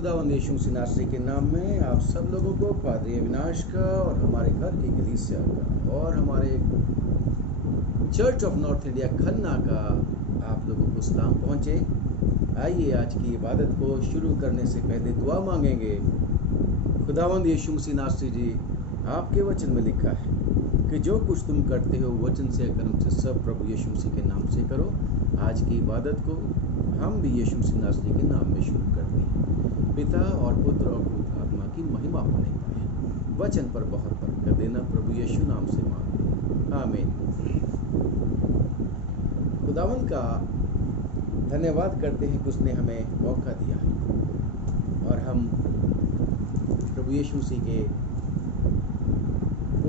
खुदावंद यीशु मसीह नासरी के नाम में आप सब लोगों को पादरी अविनाश का और हमारे घर की कलीसिया का और हमारे church of north India Khanna का आप लोगों को सलाम पहुँचे। आइए आज की इबादत को शुरू करने से पहले दुआ मांगेंगे। खुदावंद यीशु मसीह नासरी जी, आपके वचन में लिखा है कि जो कुछ तुम करते हो वचन से कर्म से सब प्रभु यीशु मसीह के नाम से करो। आज की इबादत को हम भी यीशु मसीह नासरी के नाम में शुरू करते हैं। पिता और पुत्र और पवित्र आत्मा की महिमा होने पाए। वचन पर बहुत बरकत देना प्रभु यीशु नाम से मांगते, आमीन। खुदावंद का धन्यवाद करते हैं कि उसने हमें मौका दिया और हम प्रभु यीशु मसीह के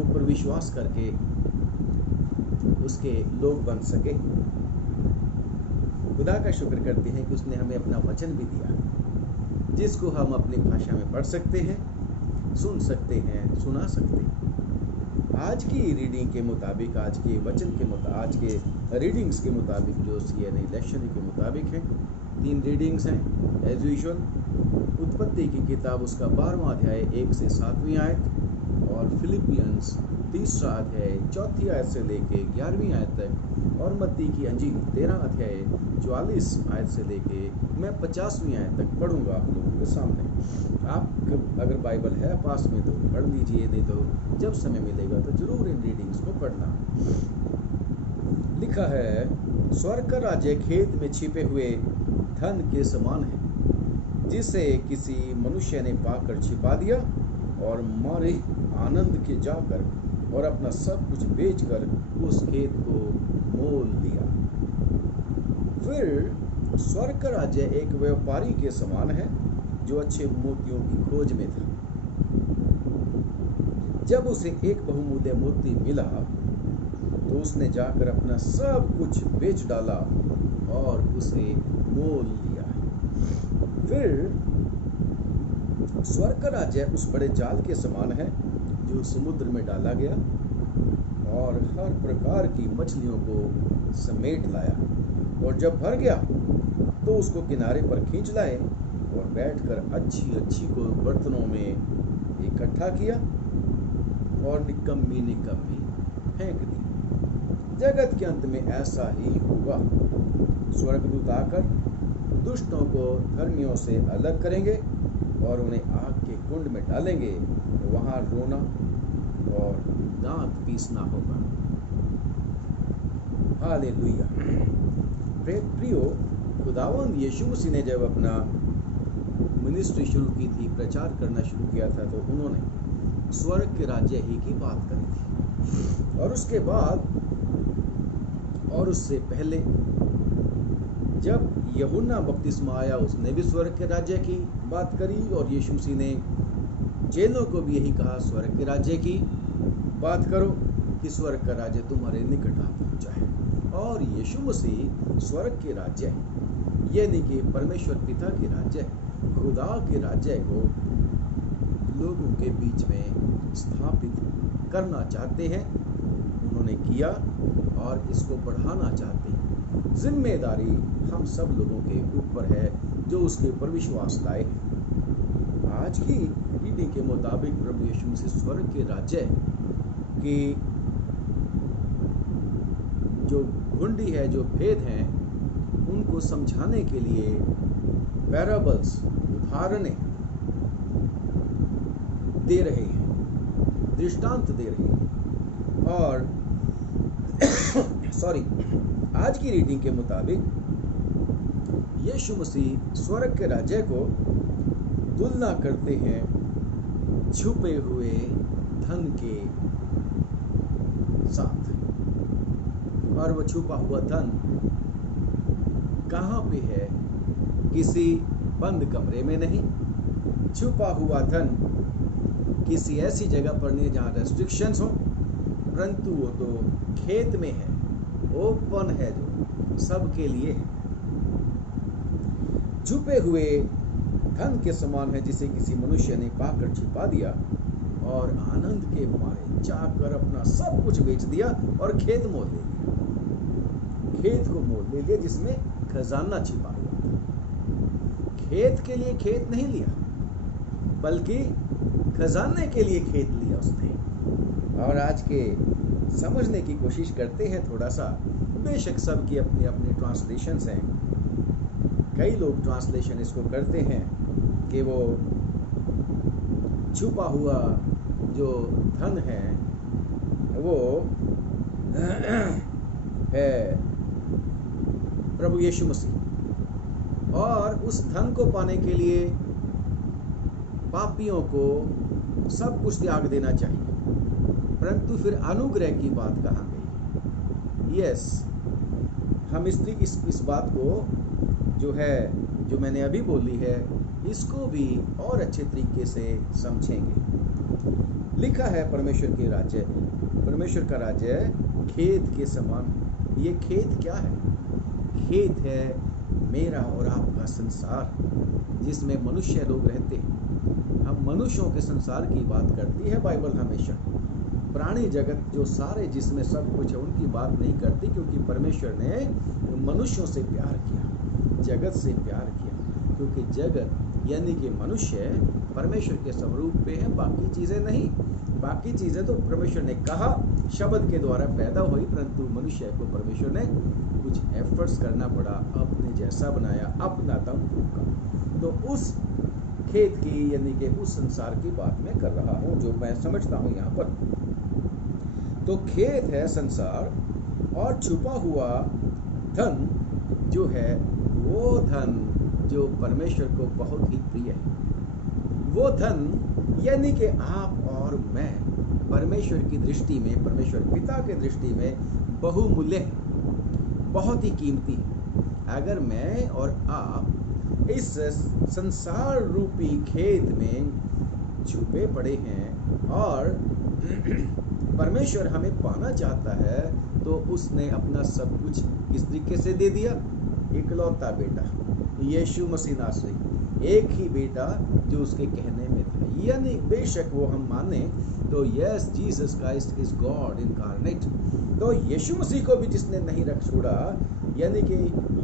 ऊपर विश्वास करके उसके लोग बन सके। खुदा का शुक्र करते हैं कि उसने हमें अपना वचन भी दिया जिसको हम अपनी भाषा में पढ़ सकते हैं, सुन सकते हैं, सुना सकते हैं। आज की रीडिंग के मुताबिक, आज के वचन के आज के रीडिंग्स के मुताबिक जो CNA लेक्शन के मुताबिक है, 3 रीडिंग्स हैं एज यूजुअल। उत्पत्ति की किताब उसका 12वां अध्याय 1 से 7वीं आयत और फिलिपियंस 3रा अध्याय 4थी आयत से लेके 11वीं आयत तक और मत्ती की अंजील 13 अध्याय 44 आयत से लेके मैं 50वीं आयत तक पढ़ूंगा आप लोगों के सामने। आप अगर बाइबल है पास में तो पढ़ लीजिए, नहीं तो जब समय मिलेगा तो जरूर इन रीडिंग्स को पढ़ना। लिखा है, स्वर्ग का राज्य खेत में छिपे हुए धन के समान है जिसे किसी मनुष्य ने पाकर छिपा दिया और मारे आनंद के जाकर और अपना सब कुछ बेचकर उस खेत को मोल लिया। फिर स्वर्ग का राज्य एक व्यापारी के समान है जो अच्छे मोतियों की खोज में था। जब उसे एक बहुमूल्य मोती मिला तो उसने जाकर अपना सब कुछ बेच डाला और उसे मोल लिया। फिर स्वर्ग का राज्य उस बड़े जाल के समान है जो समुद्र में डाला गया और हर प्रकार की मछलियों को समेट लाया, और जब भर गया तो उसको किनारे पर खींच लाए और बैठकर अच्छी अच्छी को बर्तनों में इकट्ठा किया और निकम्मी फेंक दी। जगत के अंत में ऐसा ही होगा। स्वर्गदूत आकर दुष्टों को धर्मियों से अलग करेंगे और उन्हें आग के कुंड में डालेंगे। वहां रोना और दांत पीसना होगा। हालेलुया। प्रियो, खुदावंद यीशु मसीह ने जब अपना मिनिस्ट्री शुरू की थी, प्रचार करना शुरू किया था, तो उन्होंने स्वर्ग के राज्य ही की बात करी थी। और उसके बाद और उससे पहले जब यूहन्ना बपतिस्मा आया उसने भी स्वर्ग के राज्य की बात करी, और यीशु मसीह ने चेलों को भी यही कहा, स्वर्ग के राज्य की बात करो कि स्वर्ग का राज्य तुम्हारे निकट आ पहुंचा है। और यीशु मसीह स्वर्ग के राज्य यानी कि परमेश्वर पिता के राज्य, खुदा के राज्य को लोगों के बीच में स्थापित करना चाहते हैं। उन्होंने किया और इसको बढ़ाना चाहते हैं। जिम्मेदारी हम सब लोगों के ऊपर है जो उसके ऊपर विश्वास लाए। आज की रीडिंग के मुताबिक प्रभु यीशु मसीह स्वर्ग के राज्य की जो घुंडी है, जो भेद हैं, उनको समझाने के लिए पैराबल्स, उदाहरणें दे रहे हैं, दृष्टांत दे रहे हैं। और आज की रीडिंग के मुताबिक यीशु मसीह स्वर्ग के राज्य को तुलना करते हैं छुपे हुए धन के साथ। और वो छुपा हुआ धन कहाँ पे है? किसी बंद कमरे में नहीं। छुपा हुआ धन किसी ऐसी जगह पर नहीं जहाँ रेस्ट्रिक्शंस हो, परंतु वो तो खेत में है, ओपन है, जो सबके लिए है। छुपे हुए धन के समान है जिसे किसी मनुष्य ने पाकर छिपा दिया और आनंद के मारे जाकर अपना सब कुछ बेच दिया और खेत मोल ले लिया। खेत को मोल ले लिया जिसमें खजाना छिपा हुआ था। खेत के लिए खेत नहीं लिया, बल्कि खजाने के लिए खेत लिया उसने। और आज के समझने की कोशिश करते हैं थोड़ा सा। बेशक सबकी अपनी अपनी ट्रांसलेशंस हैं। कई लोग ट्रांसलेशन इसको करते हैं कि वो छुपा हुआ जो धन है वो है प्रभु यीशु मसीह, और उस धन को पाने के लिए पापियों को सब कुछ त्याग देना चाहिए। परंतु फिर अनुग्रह की बात कहाँ गई? यस, हम इस बात को जो मैंने अभी बोली है, इसको भी और अच्छे तरीके से समझेंगे। लिखा है परमेश्वर का राज्य खेत के समान। ये खेत क्या है? खेत है मेरा और आपका संसार, जिसमें मनुष्य लोग रहते हैं। हम मनुष्यों के संसार की बात करती है बाइबल हमेशा। प्राणी जगत जो सारे जिसमें सब कुछ है उनकी बात नहीं करती, क्योंकि परमेश्वर ने मनुष्यों से प्यार किया, जगत से प्यार किया। क्योंकि जगत यानी कि मनुष्य परमेश्वर के स्वरूप पे है, बाकी चीज़ें नहीं। बाकी चीज़ें तो परमेश्वर ने कहा, शब्द के द्वारा पैदा हुई, परंतु मनुष्य को परमेश्वर ने कुछ एफर्ट्स करना पड़ा, अपने जैसा बनाया, अपना दम फूंका। तो उस खेत की यानी कि उस संसार की बात मैं कर रहा हूँ, जो मैं समझता हूँ यहाँ पर। तो खेत है संसार, और छुपा हुआ धन जो है वो धन जो परमेश्वर को बहुत ही प्रिय है। वो धन यानी कि आप और मैं परमेश्वर की दृष्टि में, परमेश्वर पिता के दृष्टि में बहुमूल्य है, बहुत ही कीमती है। अगर मैं और आप इस संसार रूपी खेत में छुपे पड़े हैं और परमेश्वर हमें पाना चाहता है, तो उसने अपना सब कुछ किस तरीके से दे दिया? इकलौता बेटा यीशु मसीह नासरी, एक ही बेटा जो उसके कहने में था। यानी बेशक वो हम माने तो yes, Jesus Christ is God incarnate. तो यीशु मसीह को भी जिसने नहीं रख छोड़ा, यानी कि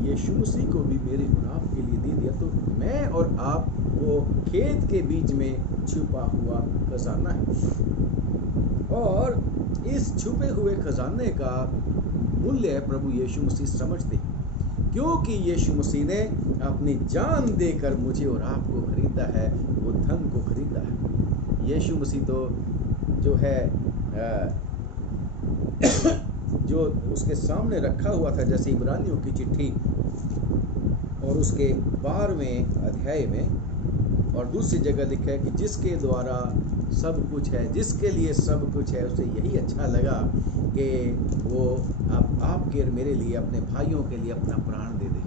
यीशु मसीह को भी मेरे और आपके लिए दे दिया। तो मैं और आप वो खेत के बीच में छुपा हुआ खजाना है, और इस छुपे हुए खजाने का मूल्य प्रभु यीशु मसीह समझते हैं, क्योंकि यीशु मसीह ने अपनी जान देकर मुझे और आपको खरीदा है, वो धन को खरीदा है। यीशु मसीह तो जो है जो उसके सामने रखा हुआ था, जैसे इब्रानियों की चिट्ठी और उसके 12वें अध्याय में और दूसरी जगह लिखा है कि जिसके द्वारा सब कुछ है, जिसके लिए सब कुछ है, उसे यही अच्छा लगा कि वो आपके और मेरे लिए, अपने भाइयों के लिए अपना प्राण दे दे।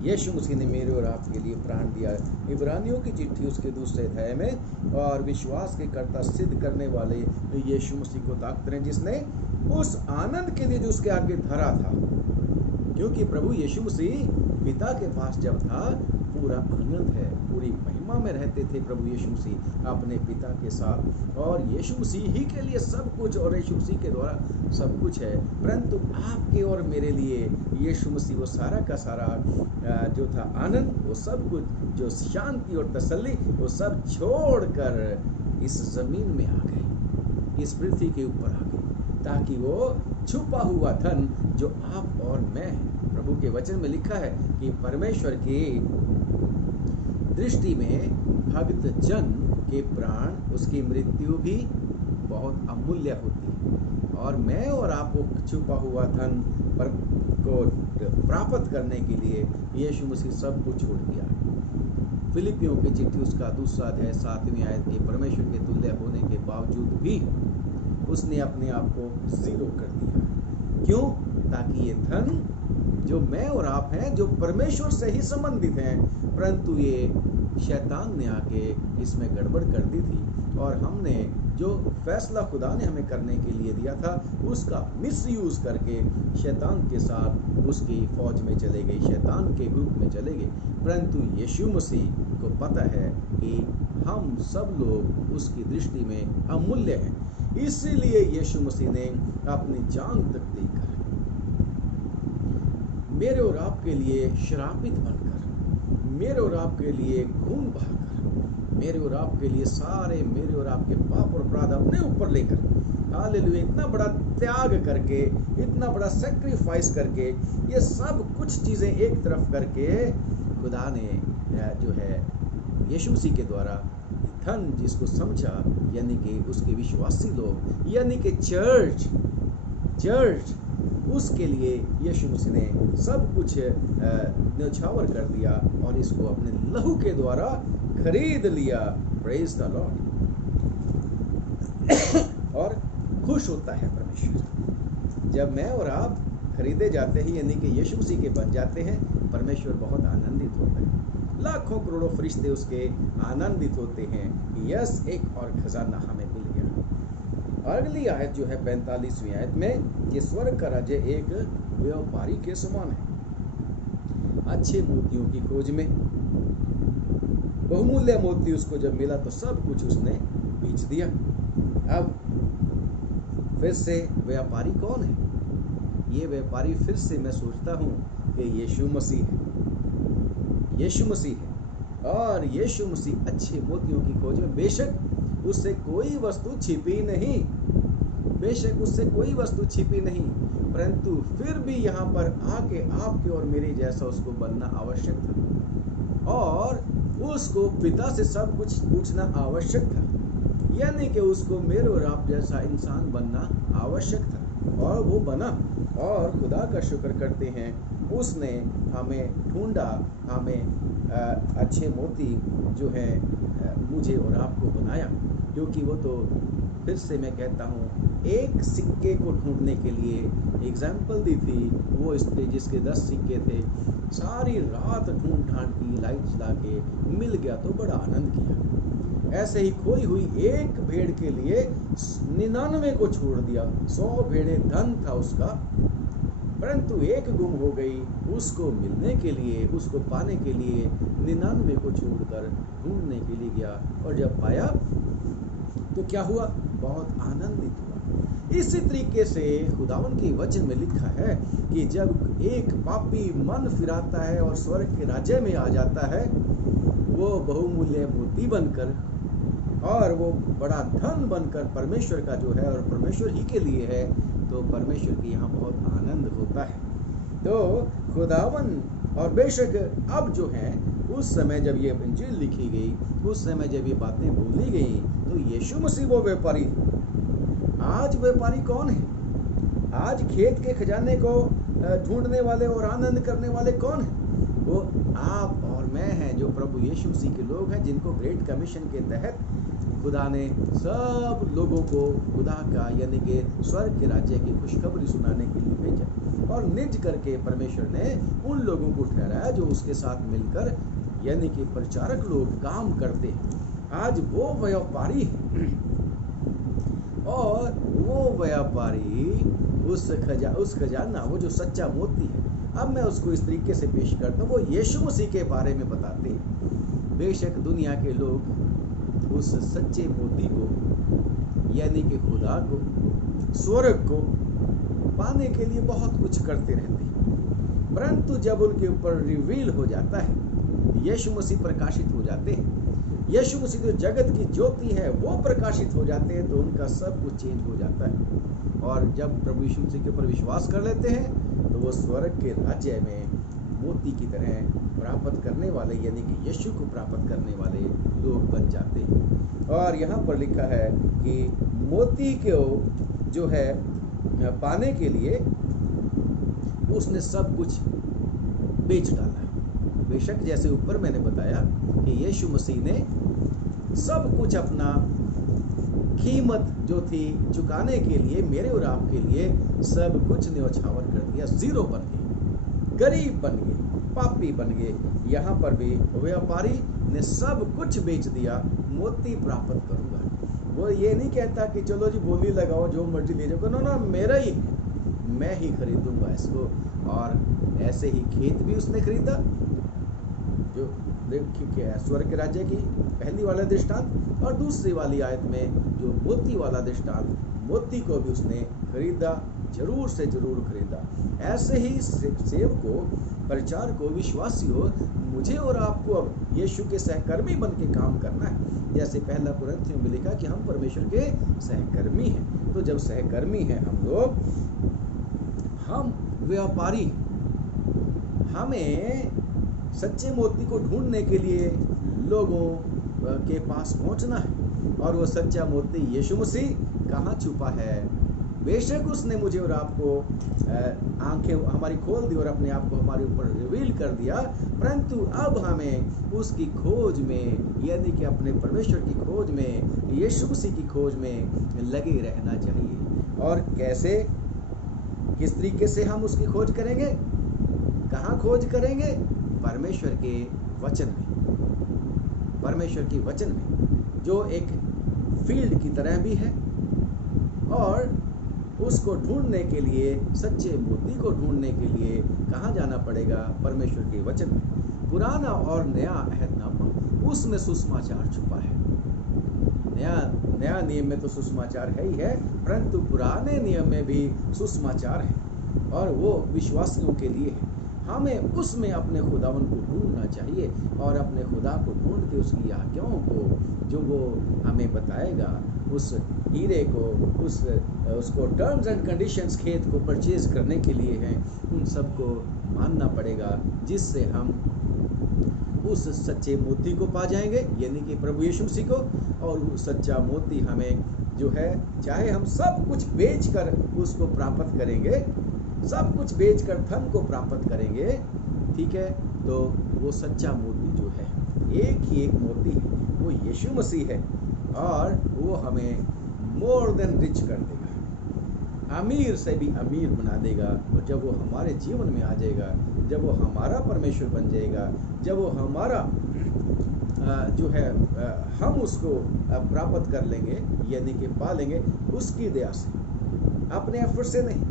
यीशु मसीह ने मेरे और आपके लिए प्राण दिया। इब्रानियों की चिट्ठी उसके 2 अध्याय में, और विश्वास के कर्ता सिद्ध करने वाले यीशु मसीह को ताकते हैं, जिसने उस आनंद के लिए जो उसके आगे धरा था। क्योंकि प्रभु यीशु मसीह पिता के पास जब था, पूरा आनंद है, पूरी महिमा में रहते थे प्रभु यीशु मसीह अपने पिता के साथ, और यीशु मसीह ही के लिए सब कुछ और यीशु मसीह के द्वारा सब कुछ है। परंतु आपके और मेरे लिए यीशु मसीह वो सारा का सारा जो था आनंद, वो सब कुछ, जो शांति और तसल्ली, वो सब छोड़कर इस जमीन में आ गए, इस पृथ्वी के ऊपर आ गए, ताकि वो छुपा हुआ धन जो आप और मैं, प्रभु के वचन में लिखा है कि परमेश्वर की दृष्टि में भक्त जन के प्राण, उसकी मृत्यु भी बहुत अमूल्य होती है, और मैं और आप वो छुपा हुआ धन को प्राप्त करने के लिए यीशु मसीह सब कुछ छोड़ दिया। फिलिपियों की चिट्ठी उसका 2 अध्याय 7वीं आयत के, परमेश्वर के तुल्य होने के बावजूद भी उसने अपने आप को जीरो कर दिया। क्यों? ताकि ये धन जो मैं और आप हैं, जो परमेश्वर से ही संबंधित हैं, परंतु ये शैतान ने आके इसमें गड़बड़ कर दी थी, और हमने जो फैसला खुदा ने हमें करने के लिए दिया था, उसका मिसयूज करके शैतान के साथ उसकी फौज में चले गए, शैतान के ग्रुप में चले गए। परंतु यीशु मसीह को पता है कि हम सब लोग उसकी दृष्टि में अमूल्य हैं, इसीलिए यीशु मसीह ने अपनी जान तक देकर मेरे और आपके लिए श्रापित बनकर, मेरे और आपके लिए खून बहाकर, मेरे और आपके लिए सारे मेरे और आपके पाप और अपराध अपने ऊपर लेकर, हालेलुया, इतना बड़ा त्याग करके, इतना बड़ा सैक्रिफाइस करके, ये सब कुछ चीज़ें एक तरफ करके खुदा ने जो है यीशु मसीह के द्वारा धन जिसको समझा, यानी कि उसके विश्वासी लोग, यानी कि चर्च, उसके लिए यीशु मसीह ने सब कुछ न्यौछावर कर दिया और इसको अपने लहू के द्वारा खरीद लिया। Praise the Lord. और खुश होता है परमेश्वर जब मैं और आप खरीदे जाते हैं, यानी कि यीशु मसीह के बन जाते हैं। परमेश्वर बहुत आनंदित होता है, लाखों करोड़ों फरिश्ते उसके आनंदित होते हैं कि यस, एक और खजाना हमें मिल गया। अगली आयत जो है 45वीं आयत में, कि स्वर्ग का राज्य एक व्यापारी के समान है, अच्छे मोतियों की खोज में। बहुमूल्य मोती उसको जब मिला तो सब कुछ उसने बेच दिया। अब फिर से व्यापारी कौन है? ये व्यापारी फिर से मैं सोचता हूँ कि यीशु मसीह है, यीशु मसीह है। और यीशु मसीह अच्छे मोतियों की खोज में, बेशक उससे कोई वस्तु छिपी नहीं, बेशक उससे कोई वस्तु छिपी नहीं, परंतु फिर भी यहाँ पर आके आपके और मेरे जैसा उसको बनना आवश्यक था और उसको पिता से सब कुछ पूछना आवश्यक था, यानी कि उसको मेरे और आप जैसा इंसान बनना आवश्यक था और वो बना। और खुदा का शुक्र करते हैं, उसने हमें ढूंढा, हमें अच्छे मोती जो है मुझे और आपको बनाया, क्योंकि वो तो फिर से मैं कहता हूँ एक सिक्के को ढूंढने के लिए एग्जाम्पल दी थी, वो इस पे जिसके 10 सिक्के थे, सारी रात ढूंढ ढांड की, लाइट जला के मिल गया तो बड़ा आनंद किया। ऐसे ही खोई हुई एक भेड़ के लिए 99 को छोड़ दिया, 100 भेड़ें धन था उसका, परंतु एक गुम हो गई, उसको मिलने के लिए, उसको पाने के लिए 99 को छोड़कर ढूंढने के लिए गया, और जब पाया तो क्या हुआ? बहुत आनंदित हुआ। इसी तरीके से खुदावन के वचन में लिखा है कि जब एक पापी मन फिराता है और स्वर्ग के राज्य में आ जाता है, वो बहुमूल्य मोती बनकर और वो बड़ा धन बनकर परमेश्वर का जो है और परमेश्वर ही के लिए है, तो परमेश्वर के यहाँ बहुत आनंद होता है। तो खुदावन, और बेशक अब जो है उस समय जब ये इंजील लिखी गई, उस समय जब ये बातें बोली गई, तो यीशु मसीह वो व्यापारी। आज व्यापारी कौन है? आज खेत के खजाने को ढूंढने वाले और आनंद करने वाले कौन है? वो आप और मैं हैं, जो प्रभु यीशु मसीह के लोग हैं, जिनको ग्रेट कमीशन के तहत खुदा ने सब लोगों को खुदा का, यानी कि स्वर्ग के राज्य की खुशखबरी सुनाने के लिए भेजा, और निज करके परमेश्वर ने उन लोगों को ठहराया जो उसके साथ मिलकर, यानी कि प्रचारक लोग काम करते हैं। आज वो व्यापारी है, और वो व्यापारी उस खजाना, वो जो सच्चा मोती है, अब मैं उसको इस तरीके से पेश करता हूँ, वो यीशु मसीह के बारे में बताते हैं। बेशक दुनिया के लोग उस सच्चे मोती को, यानी कि खुदा को, स्वर्ग को पाने के लिए बहुत कुछ करते रहते हैं, परंतु जब उनके ऊपर रिवील हो जाता है, यीशु मसीह प्रकाशित हो जाते हैं, यीशु मसीह जो जगत की ज्योति है वो प्रकाशित हो जाते हैं, तो उनका सब कुछ चेंज हो जाता है। और जब प्रभु यीशु मसीह के ऊपर विश्वास कर लेते हैं, तो वो स्वर्ग के राज्य में मोती की तरह प्राप्त करने वाले, यानी कि यीशु को प्राप्त करने वाले लोग बन जाते हैं। और यहाँ पर लिखा है कि मोती को जो है पाने के लिए उसने सब कुछ बेच डाला। बेशक जैसे ऊपर मैंने बताया कि यीशु मसीह ने सब कुछ अपना कीमत जो थी चुकाने के लिए, मेरे और आपके लिए सब कुछ न्यौछावर कर दिया। जीरो बन गए, गरीब बन गए, पापी बन गए। यहाँ पर भी व्यापारी ने सब कुछ बेच दिया, मोती प्राप्त करूंगा। वो ये नहीं कहता कि चलो जी बोली लगाओ, जो मर्जी ले जाओ, नो, मेरा ही है, मैं ही खरीदूंगा इसको। और ऐसे ही खेत भी उसने खरीदा, जो देखिए स्वर्ग के राज्य की पहली वाला दृष्टांत, और दूसरी वाली आयत में जो मोती वाला दृष्टांत, मोती को भी उसने खरीदा, जरूर से जरूर खरीदा। ऐसे ही सेवको, प्रचारकों, विश्वासियों, मुझे और आपको अब यीशु के सहकर्मी बन के काम करना है। जैसे पहला कुरिन्थियों में लिखा कि हम परमेश्वर के सहकर्मी हैं। तो जब सहकर्मी हैं हम लोग, हम व्यापारी, हमें सच्चे मोती को ढूंढने के लिए लोगों के पास पहुंचना है। और वो सच्चा मोती यीशु मसीह कहाँ छुपा है? बेशक उसने मुझे और आपको आंखें हमारी खोल दी और अपने आप को हमारे ऊपर रिवील कर दिया, परंतु अब हमें उसकी खोज में, यानी कि अपने परमेश्वर की खोज में, यीशु मसीह की खोज में लगे रहना चाहिए। और कैसे, किस तरीके से हम उसकी खोज करेंगे? कहाँ खोज करेंगे? परमेश्वर के वचन में, परमेश्वर के वचन में, जो एक फील्ड की तरह भी है। और उसको ढूंढने के लिए, सच्चे मोती को ढूंढने के लिए कहाँ जाना पड़ेगा? परमेश्वर के वचन में। पुराना और नया अहदनामा, उसमें सुसमाचार छुपा है। नया नियम में तो सुसमाचार है ही है, परंतु पुराने नियम में भी सुसमाचार है और वो विश्वासियों के लिए है। हमें उसमें अपने खुदावन को ढूंढना चाहिए और अपने खुदा को ढूंढ के उसकी आज्ञाओं को, जो वो हमें बताएगा, उस हीरे को, उसको टर्म्स एंड कंडीशंस खेत को परचेज करने के लिए हैं, उन सबको मानना पड़ेगा, जिससे हम उस सच्चे मोती को पा जाएंगे, यानी कि प्रभु यीशु मसीह को। और वो सच्चा मोती हमें जो है, चाहे हम सब कुछ बेचकर उसको प्राप्त करेंगे, सब कुछ बेचकर धन को प्राप्त करेंगे, ठीक है, तो वो सच्चा मोती जो है, एक ही एक मोती है, वो यीशु मसीह है और वो हमें मोर देन रिच कर देगा, अमीर से भी अमीर बना देगा। और जब वो हमारे जीवन में आ जाएगा, जब वो हमारा परमेश्वर बन जाएगा, जब वो हमारा जो है हम उसको प्राप्त कर लेंगे, यानी कि पा लेंगे उसकी दया से, अपने एफर्ट से नहीं,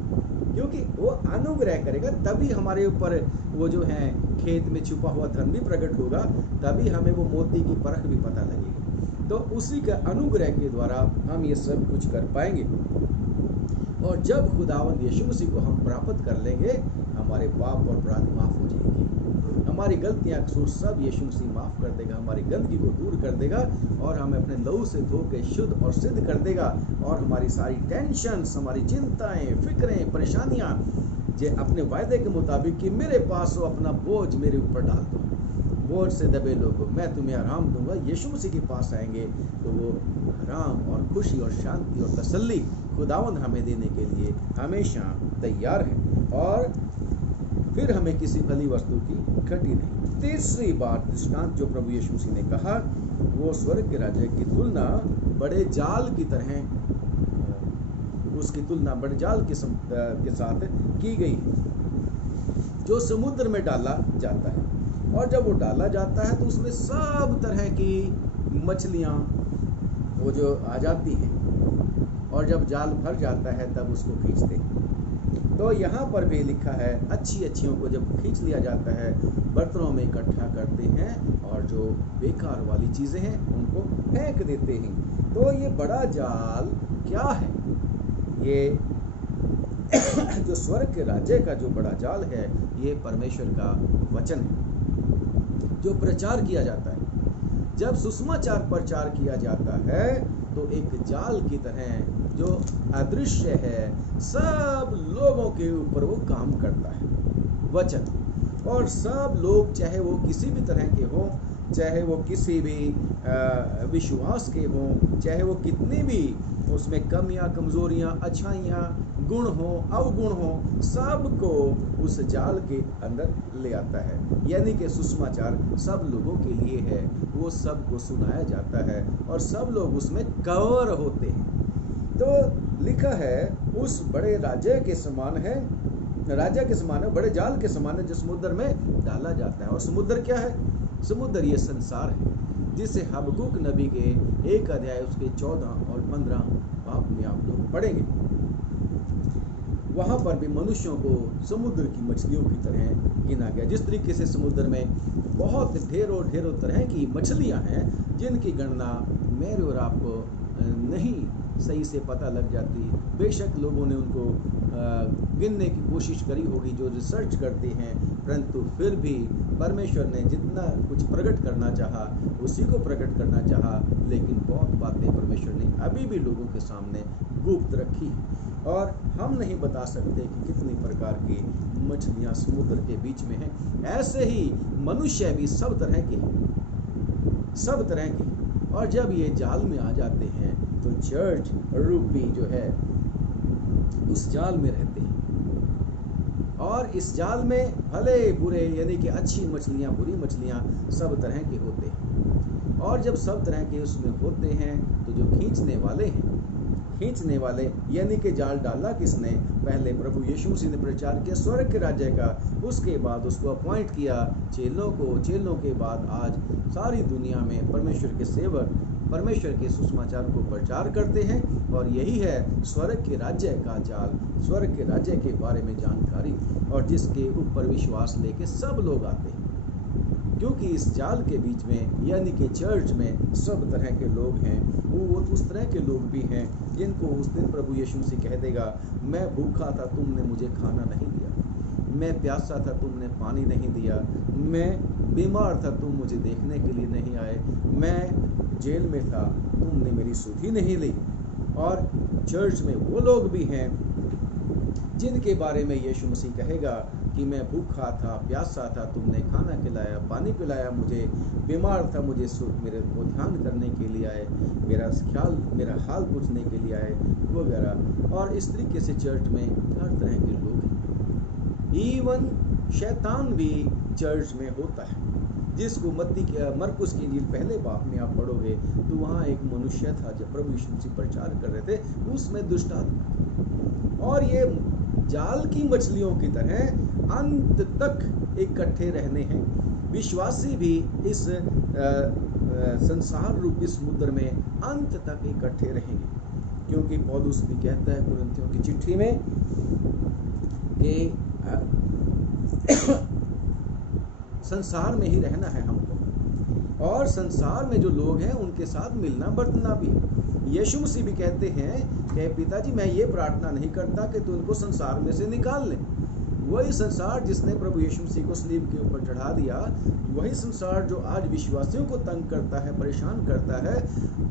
क्योंकि वो अनुग्रह करेगा। तभी हमारे ऊपर वो जो है खेत में छुपा हुआ धन भी प्रकट होगा, तभी हमें वो मोती की परख भी पता लगेगी। तो उसी का अनुग्रह के द्वारा हम ये सब कुछ कर पाएंगे। और जब खुदावंद यीशु मसीह को हम प्राप्त कर लेंगे, हमारे पाप और अपराध माफ हो जाएंगे, हमारी गलतियां कसूर सब यीशु मसीह माफ कर देगा, हमारी गंदगी को दूर कर देगा और हमें अपने लहू से धो के शुद्ध और सिद्ध कर देगा। और हमारी सारी टेंशन्स, हमारी चिंताएं, फिक्रें, परेशानियां, जे अपने वायदे के मुताबिक कि मेरे पास हो, अपना बोझ मेरे ऊपर डाल दो, बोझ से दबे लोगों मैं तुम्हें आराम दूंगा। यीशु मसीह के पास आएंगे तो वो आराम और खुशी और शांति और तसल्ली खुदावंद हमें देने के लिए हमेशा तैयार है, और फिर हमें किसी भली वस्तु की घटी नहीं। तीसरी बात, दृष्टांत जो प्रभु यीशु मसीह ने कहा, वो स्वर्ग के राज्य की तुलना बड़े जाल की तरह, उसकी तुलना बड़े जाल के साथ की गई, जो समुद्र में डाला जाता है। और जब वो डाला जाता है तो उसमें सब तरह की मछलियाँ वो जो आ जाती हैं, और जब जाल भर जाता है तब उसको खींचते हैं। तो यहाँ पर भी लिखा है, अच्छी अच्छियों को जब खींच लिया जाता है, बर्तनों में इकट्ठा करते हैं और जो बेकार वाली चीज़ें हैं उनको फेंक देते हैं। तो ये बड़ा जाल क्या है? ये जो स्वर्ग के राज्य का जो बड़ा जाल है, ये परमेश्वर का वचन है जो प्रचार किया जाता है। जब सुसमाचार प्रचार किया जाता है तो एक जाल की तरह जो अदृश्य है, सब लोगों के ऊपर वो काम करता है वचन। और सब लोग, चाहे वो किसी भी तरह के हों, चाहे वो किसी भी विश्वास के हों, चाहे वो कितनी भी उसमें कमियां, कमजोरियां, अच्छाइयां, गुण हो, अवगुण हो, सबको उस जाल के अंदर ले आता है। यानी कि सुसमाचार सब लोगों के लिए है, वो सबको सुनाया जाता है और सब लोग उसमें कवर होते हैं। तो लिखा है, उस बड़े राजा के समान है, राजा के समान है, बड़े जाल के समान है जो समुद्र में डाला जाता है। और समुद्र क्या है? समुद्र ये संसार है, जिसे हबक्कूक नबी के 1 अध्याय उसके 14 और 15 बाब में आप लोग पढ़ेंगे। वहाँ पर भी मनुष्यों को समुद्र की मछलियों की तरह गिना गया। जिस तरीके से समुद्र में बहुत ढेरों तरह की मछलियाँ हैं, जिनकी गणना मेरे और आपको नहीं सही से पता लग जाती। बेशक लोगों ने उनको गिनने की कोशिश करी होगी जो रिसर्च करते हैं, परंतु फिर भी परमेश्वर ने जितना कुछ प्रकट करना चाहा उसी को प्रकट करना चाहा, लेकिन बहुत बातें परमेश्वर ने अभी भी लोगों के सामने गुप्त रखी। और हम नहीं बता सकते कि कितनी प्रकार की मछलियाँ समुद्र के बीच में हैं। ऐसे ही मनुष्य भी सब तरह के, सब तरह के। और जब ये जाल में आ जाते हैं तो चर्च रूपी जो है उस जाल में रहते हैं। और इस जाल में भले बुरे यानी कि अच्छी मछलियाँ बुरी मछलियाँ सब तरह के होते हैं। और जब सब तरह के उसमें होते हैं तो जो खींचने वाले हैं, खींचने वाले यानी कि जाल डाला किसने? पहले प्रभु यीशु मसीह ने प्रचार किया स्वर्ग के राज्य का, उसके बाद उसको अपॉइंट किया चेलों को, चेलों के बाद आज सारी दुनिया में परमेश्वर के सेवक परमेश्वर के सुसमाचार को प्रचार करते हैं। और यही है स्वर्ग के राज्य का जाल, स्वर्ग के राज्य के बारे में जानकारी, और जिसके ऊपर विश्वास लेके सब लोग आते हैं। क्योंकि इस जाल के बीच में यानी कि चर्च में सब तरह के लोग हैं। वो उस तरह के लोग भी हैं जिनको उस दिन प्रभु यीशु मसीह कह देगा, मैं भूखा था तुमने मुझे खाना नहीं दिया, मैं प्यासा था तुमने पानी नहीं दिया, मैं बीमार था तुम मुझे देखने के लिए नहीं आए, मैं जेल में था तुमने मेरी सुधि नहीं ली। और चर्च में वो लोग भी हैं जिनके बारे में यीशु मसीह कहेगा कि मैं भूखा था प्यासा था तुमने खाना खिलाया पानी पिलाया, मुझे बीमार था मुझे मेरे को ध्यान करने के लिए आए, मेरा हाल पूछने के लिए आए वगैरह। और इस तरीके से चर्च में हर तरह के लोग हैं। ईवन शैतान भी चर्च में होता है, जिसको मरकुस की इंजील पहले बाप में आप पढ़ोगे तो वहाँ एक मनुष्य था जब प्रभु यीशु मसीह प्रचार कर रहे थे, उसमें दुष्ट आत्मा। और ये जाल की मछलियों की तरह अंत तक इकट्ठे रहने हैं। विश्वासी भी इस संसार रूपी समुद्र में अंत तक इकट्ठे रहेंगे, क्योंकि पौलुस भी कहता है कुरिन्थियों की चिट्ठी में कि संसार में ही रहना है हमको, और संसार में जो लोग हैं उनके साथ मिलना बरतना भी है। यीशु मसीह भी कहते हैं कि पिताजी मैं ये प्रार्थना नहीं करता कि तू उनको संसार में से निकाल ले। वही संसार जिसने प्रभु यीशु मसीह को सलीब के ऊपर चढ़ा दिया, वही संसार जो आज विश्वासियों को तंग करता है, परेशान करता है,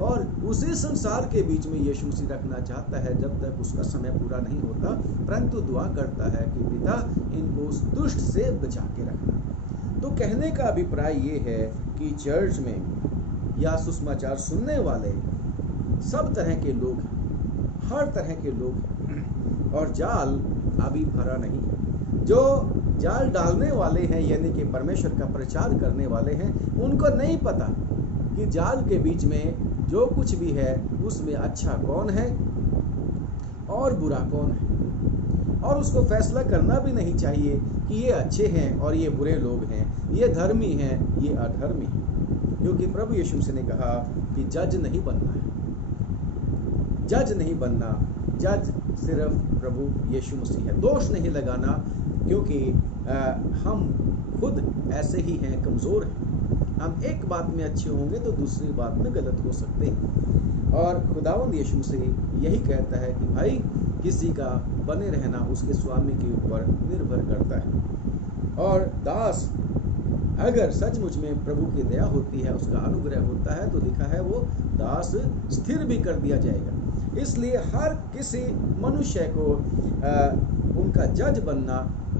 और उसी संसार के बीच में यीशु मसीह रखना चाहता है जब तक उसका समय पूरा नहीं होता, परंतु दुआ करता है कि पिता इनको उस दुष्ट से बचा के रखना। तो कहने का अभिप्राय ये है कि चर्च में या सुसमाचार सुनने वाले सब तरह के लोग हैं, हर तरह के लोग हैं, और जाल अभी भरा नहीं है। जो जाल डालने वाले हैं यानी कि परमेश्वर का प्रचार करने वाले हैं, उनको नहीं पता कि जाल के बीच में जो कुछ भी है उसमें अच्छा कौन है और बुरा कौन है। और उसको फैसला करना भी नहीं चाहिए कि ये अच्छे हैं और ये बुरे लोग हैं, ये धर्मी हैं ये अधर्मी हैं, क्योंकि प्रभु यीशु मसीह ने कहा कि जज नहीं बनना है, जज नहीं बनना, जज सिर्फ प्रभु यीशु मसीह है। दोष नहीं लगाना, क्योंकि हम खुद ऐसे ही हैं, कमज़ोर हैं। हम एक बात में अच्छे होंगे तो दूसरी बात में गलत हो सकते हैं। और खुदावंद यीशु मसीह यही कहता है कि भाई किसी का बने रहना उसके स्वामी के ऊपर निर्भर करता है। और दास अगर सचमुच में प्रभु की दया होती है, उसका अनुग्रह होता है, तो लिखा है वो दास स्थिर भी कर दिया जाएगा। इसलिए हर किसी मनुष्य को उनका जज बनना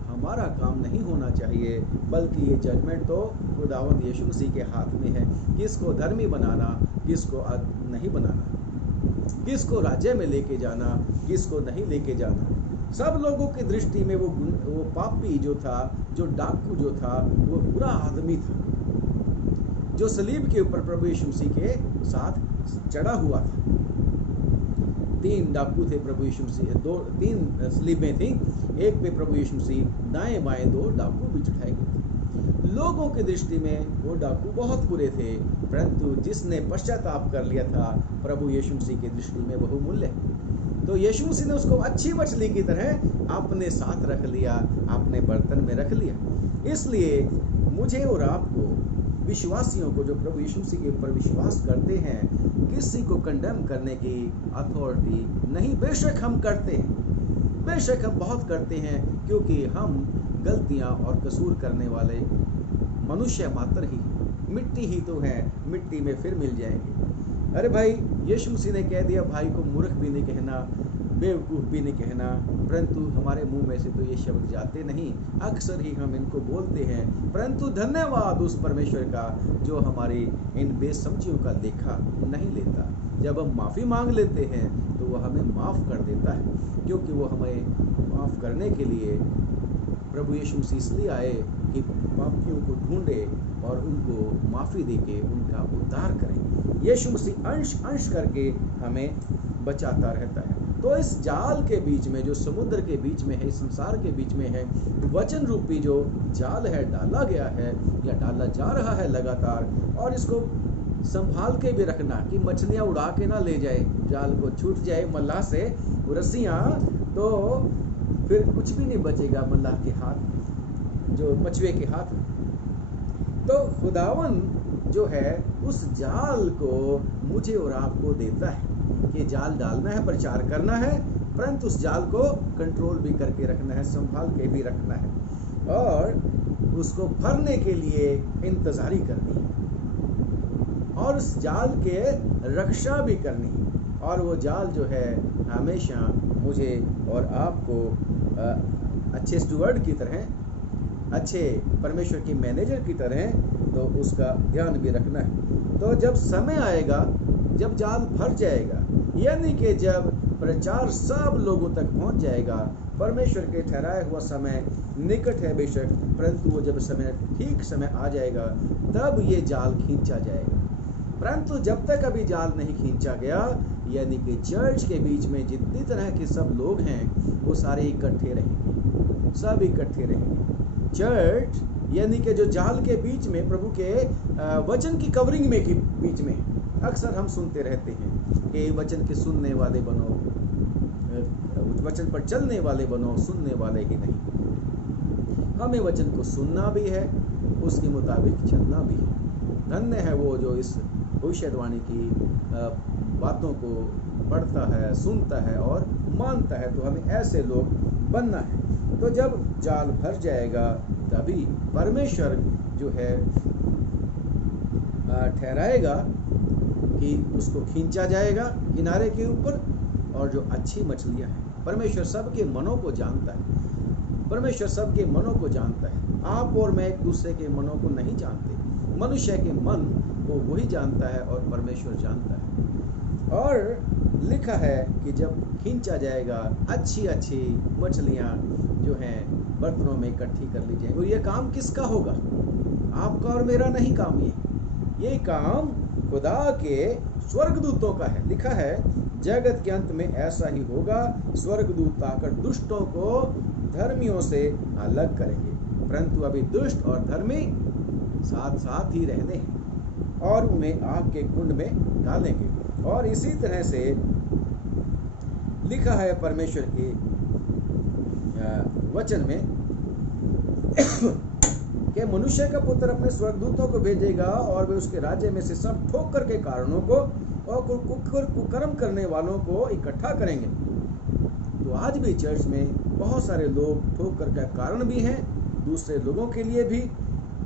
हमारा काम नहीं होना चाहिए, बल्कि ये जजमेंट तो खुदावंद यीशु मसीह के हाथ में है, किसको धर्मी बनाना, किसको नहीं बनाना, किसको राज्य में लेके जाना, किसको नहीं लेके जाना। सब लोगों की दृष्टि में वो पापी जो था, जो डाकू जो था, वो बुरा आदमी था, जो सलीब के ऊपर प्रभु यीशु मसीह के साथ चढ़ा हुआ था। 3 डाकू थे प्रभु यीशु मसीह, 3 सलीबें थी, एक पे प्रभु यीशु मसीह, दाएं बाएं 2 डाकू भी चढ़ाए गए थे। लोगों की दृष्टि में वो डाकू बहुत बुरे थे, परंतु जिसने पश्चाताप कर लिया था प्रभु यीशु मसीह की दृष्टि में बहुमूल्य। तो यीशु मसीह ने उसको अच्छी मछली की तरह अपने साथ रख लिया, अपने बर्तन में रख लिया। इसलिए मुझे और आपको विश्वासियों को, जो प्रभु यीशु मसीह के ऊपर विश्वास करते हैं, किसी को कंडेम करने की अथॉरिटी नहीं। बेशक हम करते हैं, बेशक हम बहुत करते हैं, क्योंकि हम गलतियां और कसूर करने वाले मनुष्य मात्र ही, मिट्टी ही तो है, मिट्टी में फिर मिल जाएंगे। अरे भाई, यीशु मसीह ने कह दिया, भाई को मूर्ख भी नहीं कहना, बेवकूफ़ भी नहीं कहना, परंतु हमारे मुंह में से तो ये शब्द जाते नहीं। अक्सर ही हम इनको बोलते हैं, परंतु धन्यवाद उस परमेश्वर का जो हमारी इन बेसमझियों का लेखा नहीं लेता। जब हम माफ़ी मांग लेते हैं तो वह हमें माफ़ कर देता है, क्योंकि वो हमें माफ़ करने के लिए प्रभु यीशु मसीह इसलिए आए कि पापियों को ढूंढे और उनको माफ़ी देके उनका उद्धार करें। यीशु मसीह अंश अंश करके हमें बचाता रहता है। तो इस जाल के बीच में, जो समुद्र के बीच में है, इस संसार के बीच में है, वचन रूपी जो जाल है डाला गया है या डाला जा रहा है लगातार, और इसको संभाल के भी रखना कि मछलियाँ उड़ा के ना ले जाए, जाल को छूट जाए मल्लाह से रस्सियाँ, तो फिर कुछ भी नहीं बचेगा मल्लाह के हाथ, जो मछुए के हाथ में। तो खुदावन जो है उस जाल को मुझे और आपको देता है कि जाल डालना है, प्रचार करना है, परंतु उस जाल को कंट्रोल भी करके रखना है, संभाल के भी रखना है, और उसको भरने के लिए इंतज़ारी करनी है, और उस जाल के रक्षा भी करनी है। और वो जाल जो है हमेशा मुझे और आपको अच्छे स्टुवर्ड की तरह, अच्छे परमेश्वर की मैनेजर की तरह, तो उसका ध्यान भी रखना है। तो जब समय आएगा, जब जाल भर जाएगा, यानी कि जब प्रचार सब लोगों तक पहुंच जाएगा, परमेश्वर के ठहराया हुआ समय निकट है बेशक, परंतु वो जब समय, ठीक समय आ जाएगा, तब ये जाल खींचा जाएगा। परंतु जब तक अभी जाल नहीं खींचा गया, यानी कि चर्च के बीच में जितनी तरह के सब लोग हैं वो सारे इकट्ठे रहेंगे, सब इकट्ठे रहेंगे। चर्च यानी कि जो जाल के बीच में, प्रभु के वचन की कवरिंग में के बीच में, अक्सर हम सुनते रहते हैं कि वचन के सुनने वाले बनो, वचन पर चलने वाले बनो, सुनने वाले ही नहीं। हमें वचन को सुनना भी है, उसके मुताबिक चलना भी है। धन्य है वो जो इस भविष्यवाणी की बातों को पढ़ता है, सुनता है और मानता है। तो हमें ऐसे लोग बनना है। तो जब जाल भर जाएगा, तभी परमेश्वर जो है ठहराएगा कि उसको खींचा जाएगा किनारे के ऊपर, और जो अच्छी मछलियां हैं, परमेश्वर सबके मनों को जानता है, परमेश्वर सबके मनों को जानता है। आप और मैं एक दूसरे के मनों को नहीं जानते, मनुष्य के मन को वही जानता है और परमेश्वर जानता है। और लिखा है कि जब खींचा जाएगा, अच्छी अच्छी मछलियां जो हैं बर्तनों में इकट्ठी कर ली जाएंगी। और ये काम किसका होगा? आपका और मेरा नहीं काम। ये काम खुदा के स्वर्गदूतों का है। लिखा है जगत के अंत में ऐसा ही होगा, स्वर्गदूत आकर दुष्टों को धर्मियों से अलग करेंगे, परंतु अभी दुष्ट और धर्मी साथ साथ ही रहने हैं और उन्हें आग के कुंड में डालेंगे। और इसी तरह से लिखा है परमेश्वर के वचन में कि मनुष्य का पुत्र अपने स्वर्गदूतों को भेजेगा और वे उसके राज्य में से सब ठोकर के कारणों को और कुकर्म करने वालों को इकट्ठा करेंगे। तो आज भी चर्च में बहुत सारे लोग ठोकर का कारण भी हैं, दूसरे लोगों के लिए भी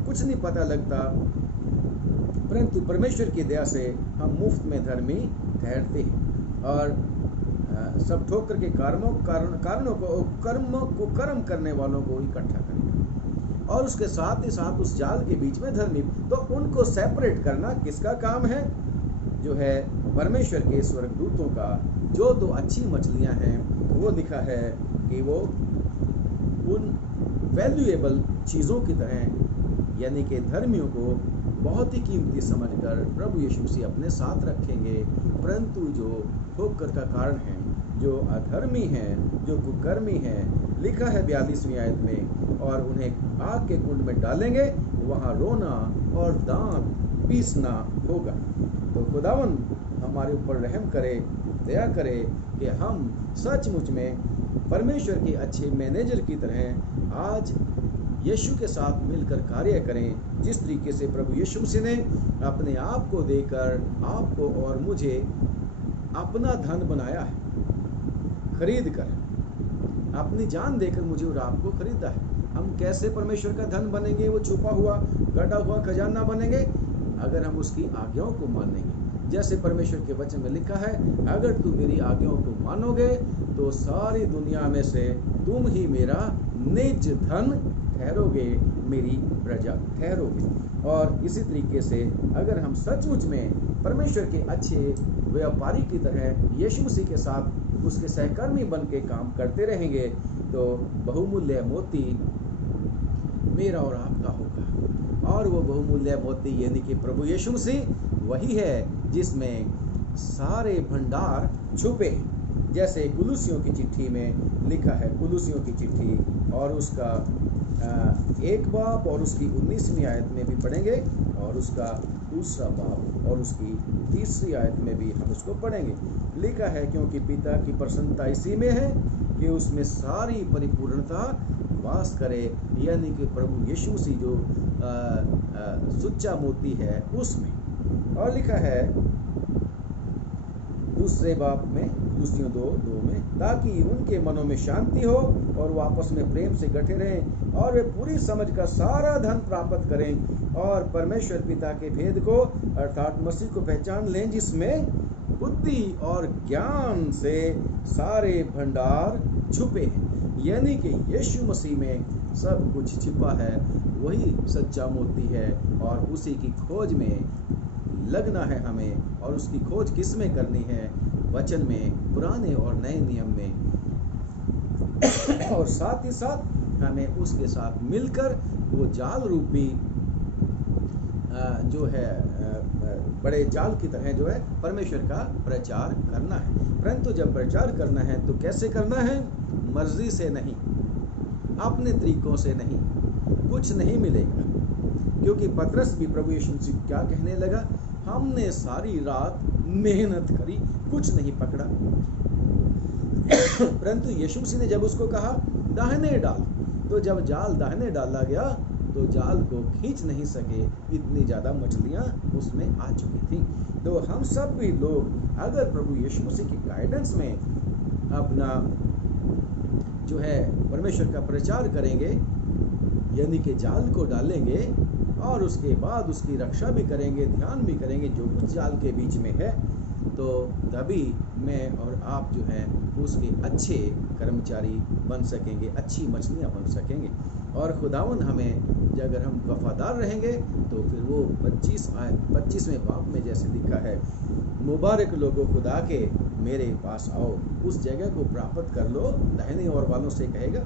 कुछ नहीं पता लगता, परंतु परमेश्वर की दया से हम मुफ्त में धर्मी ठहरते हैं और सब ठोकर के कारणों को कर्म करने वालों को इकट्ठा करेंगे और उसके साथ ही साथ उस जाल के बीच में धर्मी। तो उनको सेपरेट करना किसका काम है? जो है परमेश्वर के स्वर्गदूतों का। जो दो अच्छी मछलियां हैं वो लिखा है कि वो उन वैल्यूएबल चीज़ों की तरह यानी कि धर्मियों को बहुत ही कीमती समझकर प्रभु यीशु मसीह अपने साथ रखेंगे, परंतु जो ठोकर का कारण है, जो अधर्मी हैं, जो कुकर्मी हैं, लिखा है 42वीं आयत में, और उन्हें आग के कुंड में डालेंगे, वहाँ रोना और दांत पीसना होगा। तो खुदावन हमारे ऊपर रहम करे, दया करे कि हम सचमुच में परमेश्वर के अच्छे मैनेजर की तरह आज यीशु के साथ मिलकर कार्य करें। जिस तरीके से प्रभु यीशु मसीह ने अपने आप को देकर आपको और मुझे अपना धन बनाया है, खरीद कर अपनी जान देकर मुझे और आपको खरीदा है। हम कैसे परमेश्वर का धन बनेंगे? वो छुपा हुआ गड़ा हुआ खजाना बनेंगे अगर हम उसकी आज्ञाओं को मानेंगे। जैसे परमेश्वर के वचन में लिखा है, अगर तू मेरी आज्ञाओं को मानोगे तो सारी दुनिया में से तुम ही मेरा निज धन ठहरोगे, मेरी प्रजा ठहरोगे। और इसी तरीके से अगर हम सचमुच में परमेश्वर के अच्छे व्यापारी की तरह यीशु मसीह के साथ उसके सहकर्मी बन के काम करते रहेंगे तो बहुमूल्य मोती मेरा और आपका होगा। और वो बहुमूल्य मोती यानी कि प्रभु यीशु मसीह वही है जिसमें सारे भंडार छुपे हैं। जैसे कुलुसियों की चिट्ठी में लिखा है, कुलुसियों की चिट्ठी और उसका 1 बाब और उसकी 19वीं आयत में भी पढ़ेंगे और उसका 2रा बाब और उसकी 3री आयत में भी हम उसको पढ़ेंगे। लिखा है, क्योंकि पिता की प्रसन्नता इसी में है कि उसमें सारी परिपूर्णता वास करे, यानी कि प्रभु यीशु मसीह जो सुच्चा मोती है उसमें। और लिखा है 2रे बाब में, कुलुसियों 2:2 में, ताकि उनके मनों में शांति हो और वो आपस में प्रेम से गठे रहें और वे पूरी समझ का सारा धन प्राप्त करें और परमेश्वर पिता के भेद को अर्थात मसीह को पहचान लें, जिसमें बुद्धि और ज्ञान से सारे भंडार छुपे हैं। यानी कि यीशु मसीह में सब कुछ छिपा है, वही सच्चा मोती है और उसी की खोज में लगना है हमें। और उसकी खोज किस में करनी है? वचन में, पुराने और नए नियम में। और साथ ही साथ हमें उसके साथ मिलकर वो जाल रूपी जो है बड़े जाल की तरह जो है परमेश्वर का प्रचार करना है। परंतु जब प्रचार करना है तो कैसे करना है? मर्जी से नहीं, अपने तरीकों से नहीं, कुछ नहीं मिलेगा। क्योंकि पतरस भी प्रभु यीशु मसीह क्या कहने लगा, हमने सारी रात मेहनत करी, कुछ नहीं पकड़ा। परंतु यीशु मसीह ने जब उसको कहा दाहिने डाल, तो जब जाल दाहिने डाला गया तो जाल को खींच नहीं सके, इतनी ज़्यादा मछलियाँ उसमें आ चुकी थी। तो हम सब भी लोग अगर प्रभु यीशु मसीह की गाइडेंस में अपना जो है परमेश्वर का प्रचार करेंगे, यानी कि जाल को डालेंगे और उसके बाद उसकी रक्षा भी करेंगे, ध्यान भी करेंगे जो कुछ जाल के बीच में है, तो तभी मैं और आप जो हैं उसके अच्छे कर्मचारी बन सकेंगे, अच्छी मछलियाँ बन सकेंगे। और खुदावन हमें अगर हम वफादार रहेंगे तो फिर वो 25वें बाब में जैसे लिखा है, मुबारक लोगों खुदा के मेरे पास आओ, उस जगह को प्राप्त कर लो, दाहिने ओर वालों से कहेगा,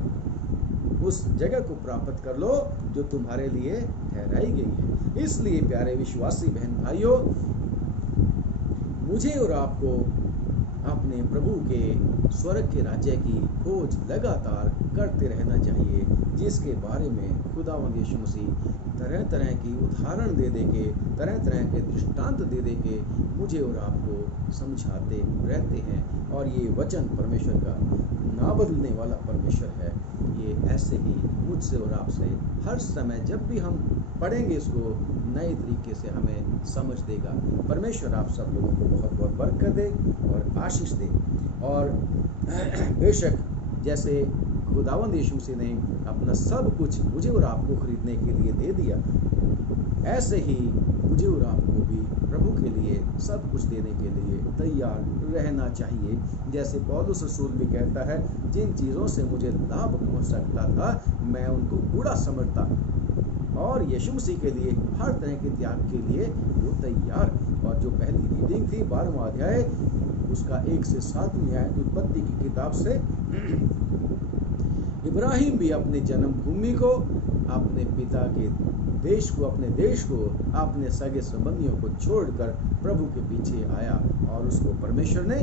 उस जगह को प्राप्त कर लो जो तुम्हारे लिए ठहराई गई है। इसलिए प्यारे विश्वासी बहन भाइयों, मुझे और आपको अपने प्रभु के स्वर्ग के राज्य की खोज लगातार करते रहना चाहिए, जिसके बारे में खुदावंद यीशु मसीह तरह तरह की उदाहरण दे के, तरह तरह के दृष्टांत दे के मुझे और आपको समझाते रहते हैं। और ये वचन परमेश्वर का ना बदलने वाला परमेश्वर है। ये ऐसे ही मुझसे और आपसे हर समय जब भी हम पढ़ेंगे इसको नए तरीके से हमें समझ देगा। परमेश्वर आप सब लोगों को बहुत बहुत बरकत दे और आशीष दे। और बेशक जैसे खुदावंद यीशु मसीह ने अपना सब कुछ मुझे और आपको खरीदने के लिए दे दिया, ऐसे ही मुझे और आपको भी प्रभु के लिए सब कुछ देने के लिए तैयार रहना चाहिए। जैसे पौलुस रसूल भी कहता है, जिन चीज़ों से मुझे लाभ पहुंच सकता था मैं उनको कूड़ा समझता, और यीशु मसीह के लिए हर तरह के त्याग के लिए वो तैयार। और जो पहली रीडिंग थी 12वां अध्याय उसका 1 से 7वीं आयत उत्पत्ति की किताब से, इब्राहिम भी अपने जन्मभूमि को, अपने पिता के देश को, अपने देश को, अपने सगे संबंधियों को छोड़कर प्रभु के पीछे आया और उसको परमेश्वर ने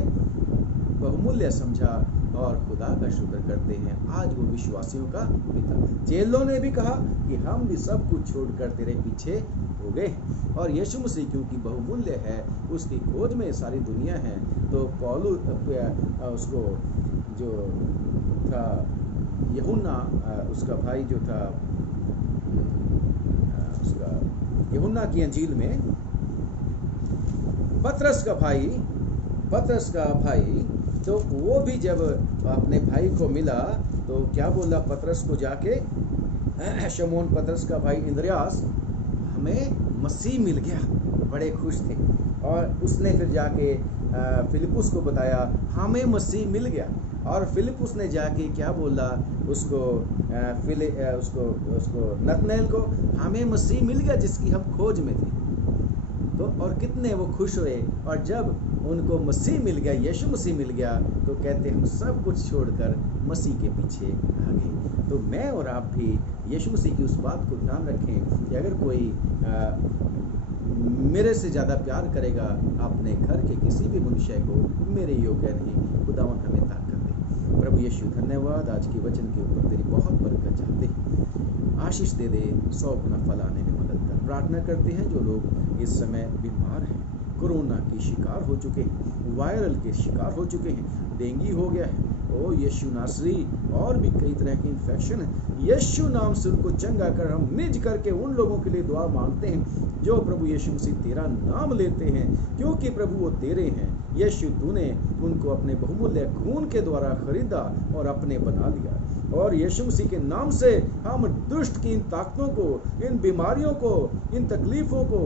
बहुमूल्य समझा और खुदा का शुक्र करते हैं। आज वो विश्वासियों का पिता। चेलों ने भी कहा कि हम भी सब कुछ छोड़कर तेरे पीछे हो गए। और यीशु मसीह क्योंकि बहुमूल्य है, उसकी खोज में सारी दुनिया है। तो पौलुस उसको जो था यूहन्ना, उसका भाई जो था उसका यूहन्ना की अंजील में पतरस का भाई तो वो भी जब अपने भाई को मिला तो क्या बोला पतरस को जाके, शमौन पतरस का भाई इंद्रियास, हमें मसीह मिल गया। बड़े खुश थे। और उसने फिर जाके फिलिपुस को बताया हमें मसीह मिल गया। और फिलिपुस ने जाके क्या बोला उसको नतनएल को, हमें मसीह मिल गया जिसकी हम खोज में थे। तो और कितने वो खुश हुए। और जब उनको मसीह मिल गया, यीशु मसीह मिल गया, तो कहते हम सब कुछ छोड़कर मसीह के पीछे आ गए। तो मैं और आप भी यीशु मसीह की उस बात को ध्यान रखें कि अगर कोई मेरे से ज़्यादा प्यार करेगा अपने घर के किसी भी मनुष्य को, मेरे योग्य नहीं। खुदावन हमें ताकत दे। प्रभु यीशु धन्यवाद, आज के वचन के ऊपर तेरी बहुत बरकत चाहते, आशीष दे दे, 100 गुना फल आने में मदद कर। प्रार्थना करते हैं जो लोग इस समय बीमार हैं, कोरोना की शिकार हो चुके हैं, वायरल के शिकार हो चुके हैं, डेंगू हो गया है, ओ यीशु नासरी, और भी कई तरह के इन्फेक्शन है, यीशु नाम से उनको चंगा कर। हम निज करके उन लोगों के लिए दुआ मांगते हैं जो प्रभु यीशु मसीह तेरा नाम लेते हैं, क्योंकि प्रभु वो तेरे हैं। यीशु तूने उनको अपने बहुमूल्य खून के द्वारा खरीदा और अपने बना लिया। और यीशु मसीह के नाम से हम दुष्ट की इन ताकतों को, इन बीमारियों को, इन तकलीफों को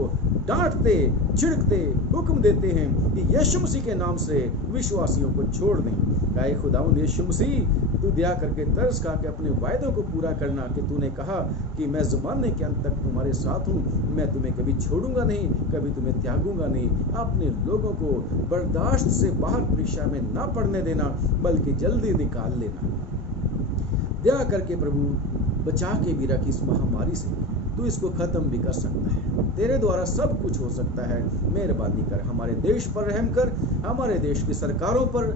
डांटते छिड़कते हुक्म देते हैं कि यीशु मसीह के नाम से विश्वासियों को छोड़ दें। आए खुदावंद यीशु मसीह, तू दया करके तरस खा के अपने वायदों को पूरा करना कि तूने कहा कि मैं ज़माने के अंत तक तुम्हारे साथ हूँ, मैं तुम्हें कभी छोड़ूंगा नहीं, कभी तुम्हें त्यागूंगा नहीं। अपने लोगों को बर्दाश्त से बाहर परीक्षा में ना पड़ने देना, बल्कि जल्दी निकाल लेना। दया करके प्रभु बचा के भी रख इस महामारी से, तू इसको ख़त्म भी कर सकता है, तेरे द्वारा सब कुछ हो सकता है। मेहरबानी कर, हमारे देश पर रहम कर, हमारे देश की सरकारों पर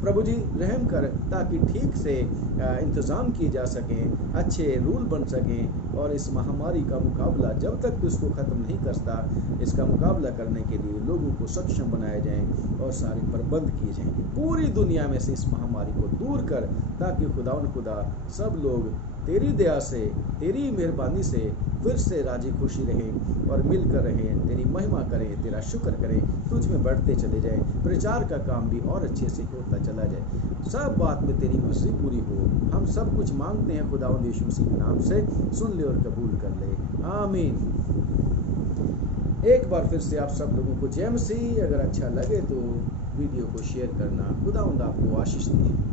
प्रभु जी रहम कर, ताकि ठीक से इंतज़ाम किए जा सकें, अच्छे रूल बन सकें, और इस महामारी का मुकाबला जब तक तो इसको ख़त्म नहीं करता, इसका मुकाबला करने के लिए लोगों को सक्षम बनाया जाए और सारे प्रबंध किए जाएं। पूरी दुनिया में से इस महामारी को दूर कर, ताकि खुदा सब लोग तेरी दया से, तेरी मेहरबानी से फिर से राजी खुशी रहें और मिलकर रहें, तेरी महिमा करें, तेरा शुक्र करें, तुझ में बढ़ते चले जाएं, प्रचार का काम भी और अच्छे से होता चला जाए, सब बात में तेरी मर्जी पूरी हो। हम सब कुछ मांगते हैं खुदावंद यीशु मसीह के नाम से, सुन ले और कबूल कर ले, आमीन। एक बार फिर से आप सब लोगों को जय मसीह। अगर अच्छा लगे तो वीडियो को शेयर करना। खुदावंद आपको आशीष दे।